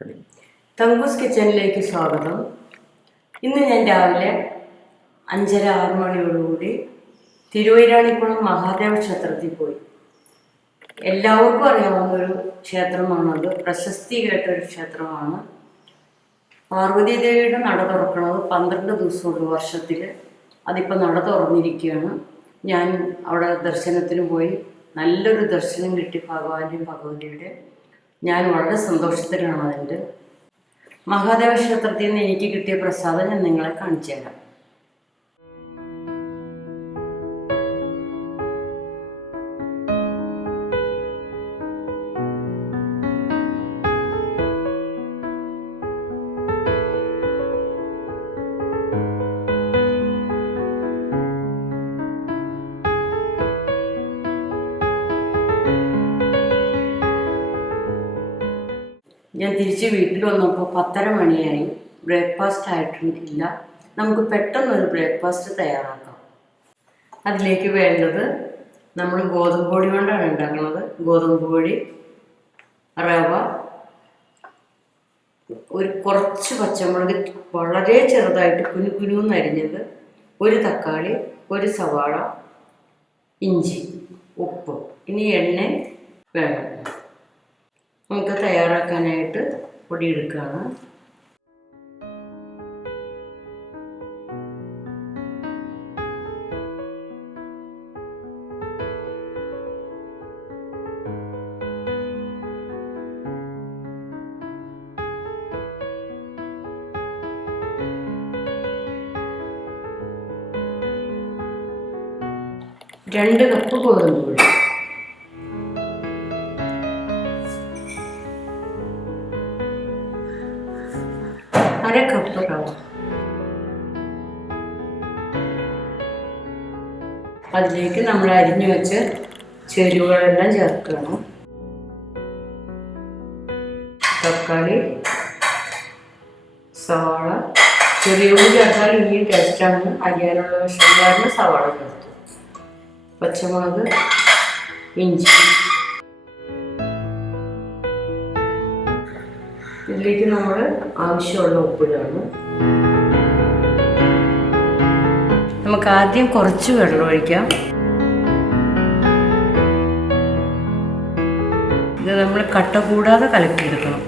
തങ്കൂസ് കിച്ചണിലേക്ക് സ്വാഗതം. ഇന്ന് ഞാൻ രാവിലെ 5:30-6 മണിയോടുകൂടി തിരുവൈരാണിക്കുളം മഹാദേവ ക്ഷേത്രത്തിൽ പോയി. എല്ലാവർക്കും അറിയാവുന്നൊരു ക്ഷേത്രമാണത്. പ്രശസ്തി കേട്ടൊരു ക്ഷേത്രമാണ്. പാർവതി ദേവിയുടെ നട തുറക്കുന്നത് 12 ദിവസമുള്ളൂ വർഷത്തിൽ. അതിപ്പോൾ നട തുറന്നിരിക്കുകയാണ്. ഞാൻ അവിടെ ദർശനത്തിന് പോയി. നല്ലൊരു ദർശനം കിട്ടി ഭഗവാന്റെയും ഭഗവതിയുടെ. ഞാൻ വളരെ സന്തോഷത്തിലാണ് അതിൻ്റെ. മഹാദേവ ക്ഷേത്രത്തിൽ നിന്ന് എനിക്ക് കിട്ടിയ പ്രസാദം ഞാൻ നിങ്ങളെ കാണിച്ചു തരാം. ഞാൻ തിരിച്ച് വീട്ടിൽ വന്നപ്പോൾ 10:30 മണിയായി. ബ്രേക്ക്ഫാസ്റ്റ് ആയിട്ടില്ല. നമുക്ക് പെട്ടെന്നൊരു ബ്രേക്ക്ഫാസ്റ്റ് തയ്യാറാക്കാം. അതിലേക്ക് വേണ്ടത് നമ്മൾ ഗോതമ്പ് പൊടി കൊണ്ടാണ് ഉണ്ടാക്കുന്നത്. ഗോതമ്പ് പൊടി, റവ, കുറച്ച് പച്ചമുളക് വളരെ ചെറുതായിട്ട് കുനുകുനുന്ന് അരിഞ്ഞത്, ഒരു തക്കാളി, ഒരു സവാള, ഇഞ്ചി, ഉപ്പ്. ഇനി എണ്ണ വേണം. നമുക്ക് തയ്യാറാക്കാനായിട്ട് പൊടിയെടുക്കുകയാണ്. രണ്ട് കപ്പ് ഗോതമ്പ് പൊടി, അര കപ്പ് റവ, അതിലേക്ക് നമ്മൾ അരിഞ്ഞു വെച്ച് ചേരുവകളെല്ലാം ചേർക്കണം. തക്കാളി, സവാള, ചെറിയ ഉള്ളി ചേർത്താൽ ഇനിയും ടേസ്റ്റാണ്. അരിയാനുള്ള വിഷയക്കാരന് സവാള ചേർത്തു. പച്ചമുളക്, ഇഞ്ചി. ഇതിലേക്ക് നമ്മൾ ആവശ്യമുള്ള ഉപ്പിടാണ്. നമുക്ക് ആദ്യം കുറച്ച് വെള്ളം ഒഴിക്കാം. ഇത് നമ്മൾ കട്ട കൂടാതെ കലക്കിയെടുക്കണം.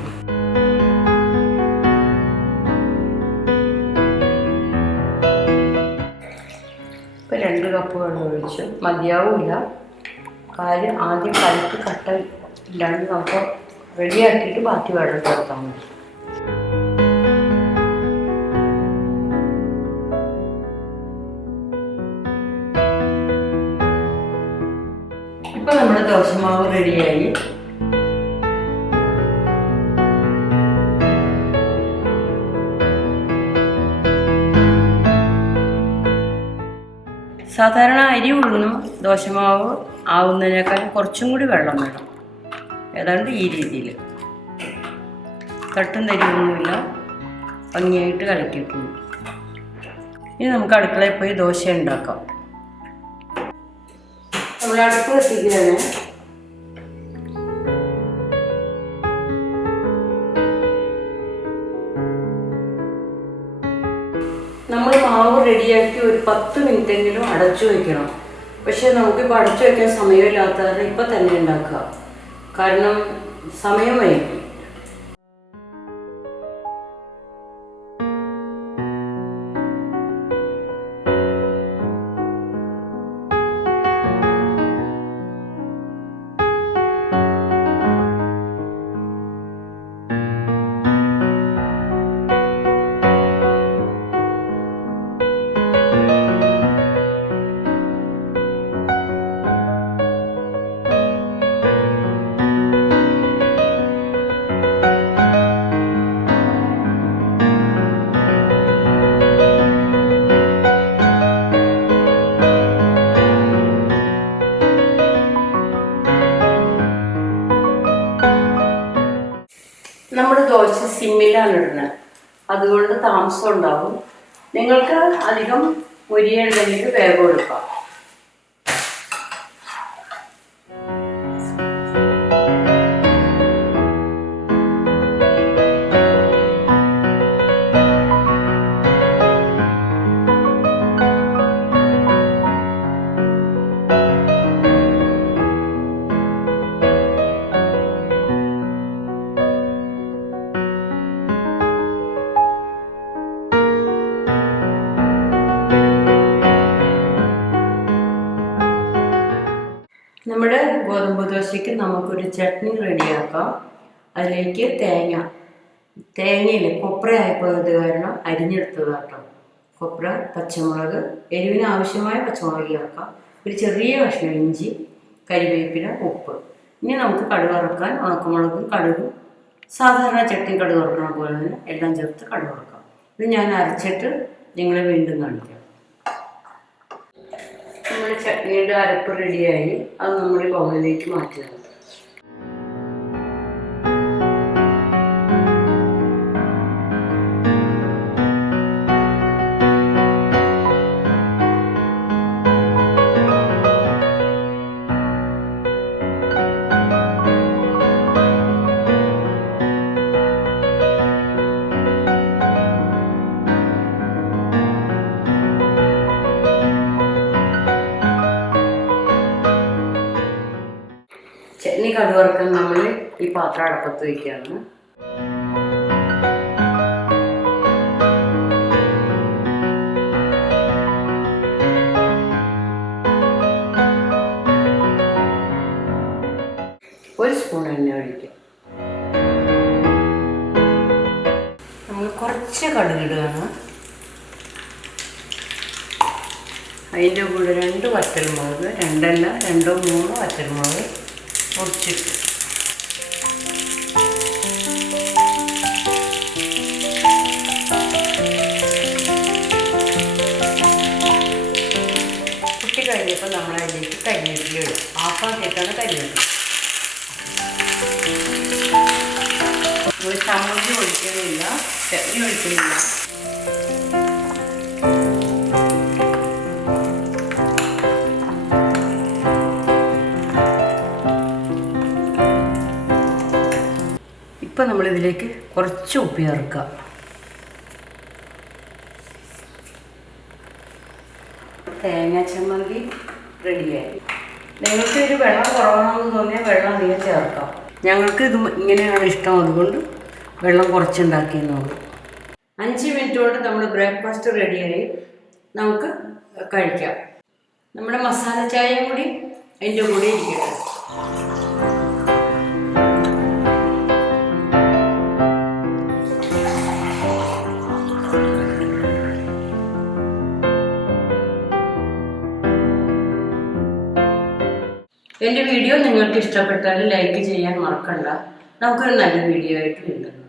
ഇപ്പം 2 കപ്പ് വെള്ളം ഒഴിച്ചു. മതിയാവില്ല. കാര്യം ആദ്യം കലക്കി കട്ട ഇല്ലാണ്ട് നമുക്ക് റെഡിയാക്കിയിട്ട് ബാക്കി വെള്ളം ചേർത്താൽ മതി. ഇപ്പം നമ്മുടെ ദോശമാവ് റെഡിയായി. സാധാരണ അരി ഉഴുന്നും ദോശമാവ് ആവുന്നതിനേക്കാൾ കുറച്ചും കൂടി വെള്ളം വേണം. ഏതാണ്ട് ഈ രീതിയിൽ തട്ടും തരിയൊന്നുമില്ല, ഭംഗിയായിട്ട് കലക്കിയിട്ടുണ്ട്. ഇനി നമുക്ക് അടുക്കളയിൽ പോയി ദോശ ഉണ്ടാക്കാം. നമ്മൾ അടുപ്പ് കത്തിക്കുകയാണ്. നമ്മൾ മാവ് റെഡിയാക്കി ഒരു 10 മിനിറ്റെങ്കിലും അടച്ചു വയ്ക്കണം. പക്ഷെ നമുക്കിപ്പോൾ അടച്ചു വയ്ക്കാൻ സമയമില്ലാത്തവരെ ഇപ്പം തന്നെ ഉണ്ടാക്കുക. കാരണം സമയം വൈകി. നമ്മുടെ ദോശ സിമ്മിലാണ് ഇടുന്നത്. അതുകൊണ്ട് താമസം ഉണ്ടാവും. നിങ്ങൾക്ക് അധികം പൊരിയുണ്ടെങ്കിൽ വേഗം എടുക്കാം. ദോശയ്ക്ക് നമുക്കൊരു ചട്നി റെഡിയാക്കാം. അതിലേക്ക് തേങ്ങയില്ല, കൊപ്രയായിപ്പോയത് കാരണം അരിഞ്ഞെടുത്തതാട്ടോ. കൊപ്ര, പച്ചമുളക്, എരിവിന് ആവശ്യമായ പച്ചമുളക് ചേർക്കാം, ഒരു ചെറിയ കഷ്ണം ഇഞ്ചി, കരിവേപ്പില, ഉപ്പ്. ഇനി നമുക്ക് കടുക് വറുക്കാൻ ഉണക്കമുളകും കടുകും സാധാരണ ചട്നി കടുക് വറുക്കണ പോലെ തന്നെ എല്ലാം ചേർത്ത് കടുക് വറുക്കാം. ഇത് ഞാൻ അരച്ചിട്ട് നിങ്ങളെ വീണ്ടും കാണിക്കാം. നമ്മുടെ ചട്നിയുടെ അരപ്പ് റെഡിയായി. അത് നമ്മൾ ബൗളിലേക്ക് മാറ്റുക. ചട്നി കടുക് വറുക്കാൻ നമ്മൾ ഈ പാത്രം അടപ്പത്ത് വയ്ക്കുകയാണ്. ഒരു സ്പൂൺ എണ്ണ ഒഴിക്കുക. നമ്മൾ കുറച്ച് കടുക് ഇടുകയാണ്. അതിൻ്റെ കൂടെ 2 വറ്റൽമുളക്, 2 3 വറ്റൽമുളക് മുറിച്ചിട്ട് കുട്ടി കഴിഞ്ഞപ്പോൾ നമ്മൾ അതിലേക്ക് കരിവേപ്പില ഇടും. ആഫാക്കിയിട്ടാണ് കരിവേപ്പില. നമ്മൾ ചമ്മന്തി ഒഴിക്കുന്നില്ല, ചട്നി ഒഴിക്കുന്നില്ല. ഇപ്പം നമ്മളിതിലേക്ക് കുറച്ച് ഉപ്പ് ചേർക്കുക. തേങ്ങ ചമ്മന്തി റെഡിയായി. നിങ്ങൾക്ക് ഒരു വെള്ളം കുറവാണെന്ന് തോന്നിയാൽ വെള്ളം അധികം ചേർക്കാം. ഞങ്ങൾക്ക് ഇത് ഇങ്ങനെയാണ് ഇഷ്ടം, അതുകൊണ്ട് വെള്ളം കുറച്ചുണ്ടാക്കിയെന്നുള്ളൂ. 5 മിനിറ്റ് കൊണ്ട് നമ്മുടെ ബ്രേക്ക്ഫാസ്റ്റ് റെഡിയായി. നമുക്ക് കഴിക്കാം. നമ്മുടെ മസാല ചായയും കൂടി അതിൻ്റെ കൂടെ ഇരിക്കട്ടെ. എൻ്റെ വീഡിയോ നിങ്ങൾക്ക് ഇഷ്ടപ്പെട്ടാൽ ലൈക്ക് ചെയ്യാൻ മറക്കണ്ട. നമുക്കൊരു നല്ല വീഡിയോ ആയിട്ട് വീണ്ടും